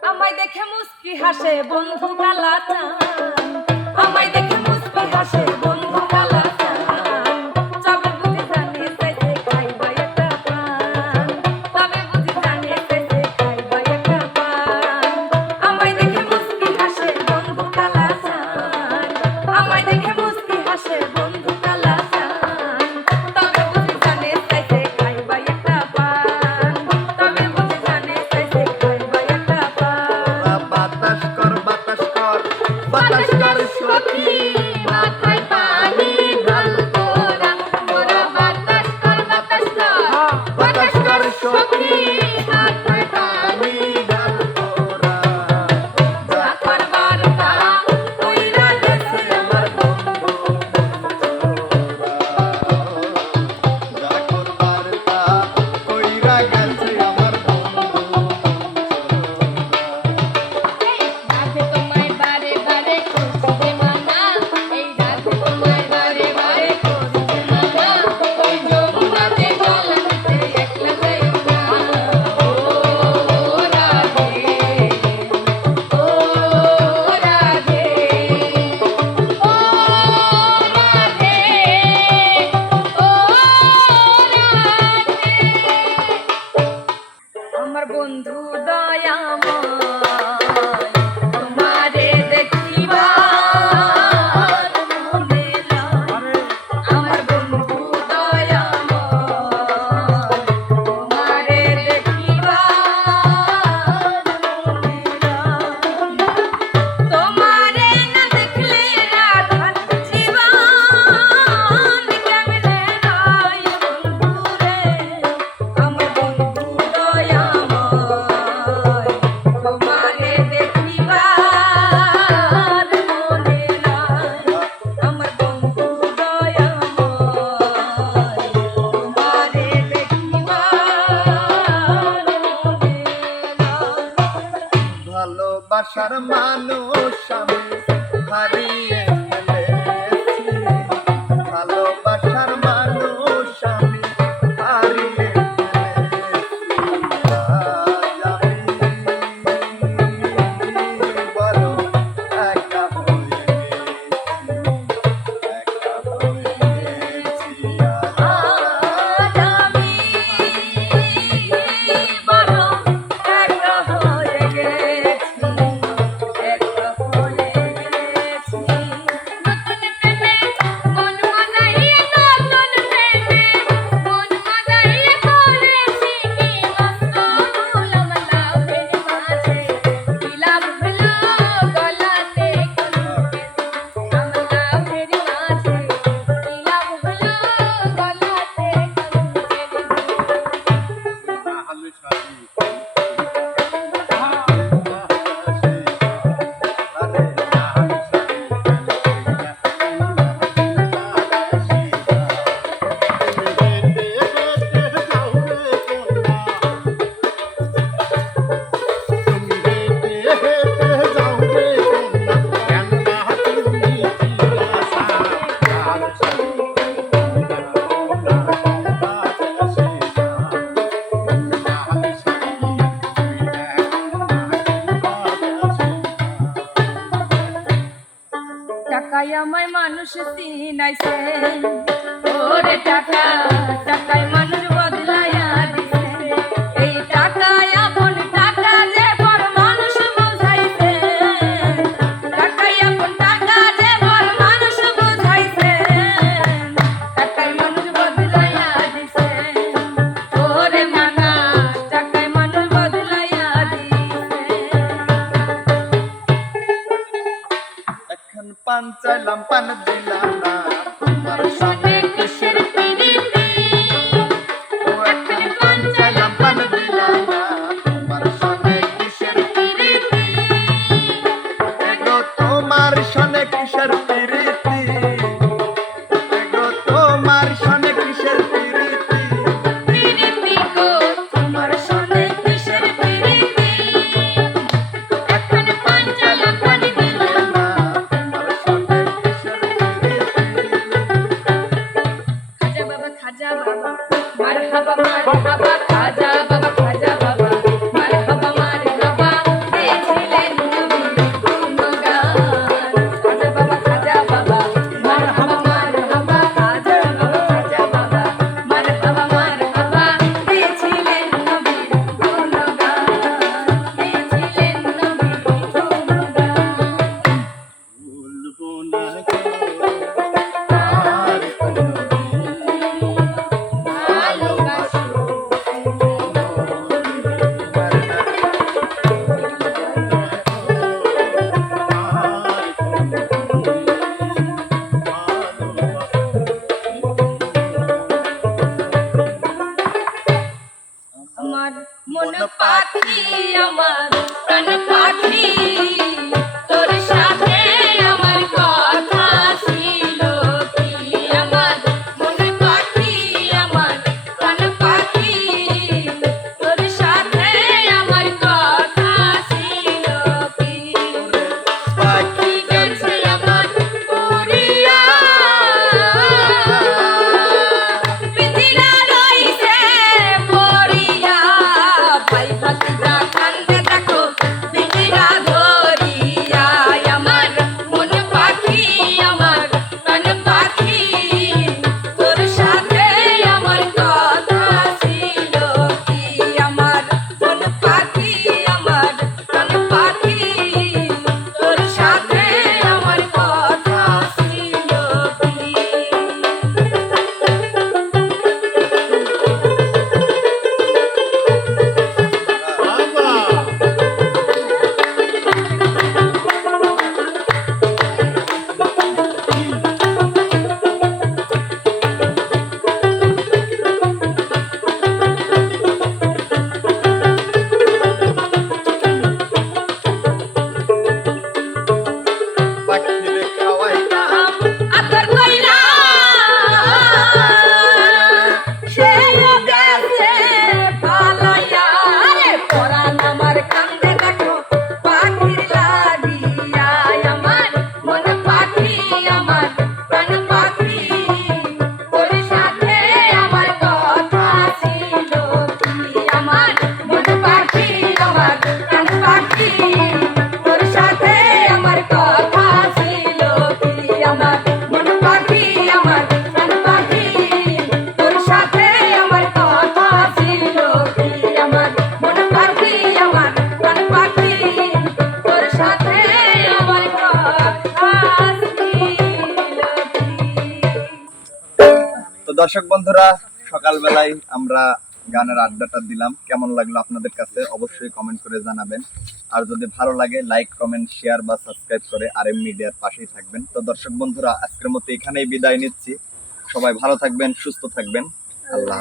আমায় দেখে মুস্কি হাসে বন্ধু কালা আমায় দেখে মুস্কি হাসে Everybody. আমায় মানুষ আইসে ওরে টাকা টাকায় মানুষ বদলা la la la. Vamos amada. দর্শক বন্ধুরা, সকালবেলায় আমরা গানের আড্ডাটা দিলাম। কেমন লাগল আপনাদের কাছে অবশ্যই কমেন্ট করে জানাবেন। আর যদি ভালো লাগে লাইক কমেন্ট শেয়ার বা সাবস্ক্রাইব করে আর এম মিডিয়ার পাশেই থাকবেন। তো দর্শক বন্ধুরা, আজকের মতো এখানেই বিদায় নিচ্ছি। সবাই ভালো থাকবেন, সুস্থ থাকবেন। আল্লাহ।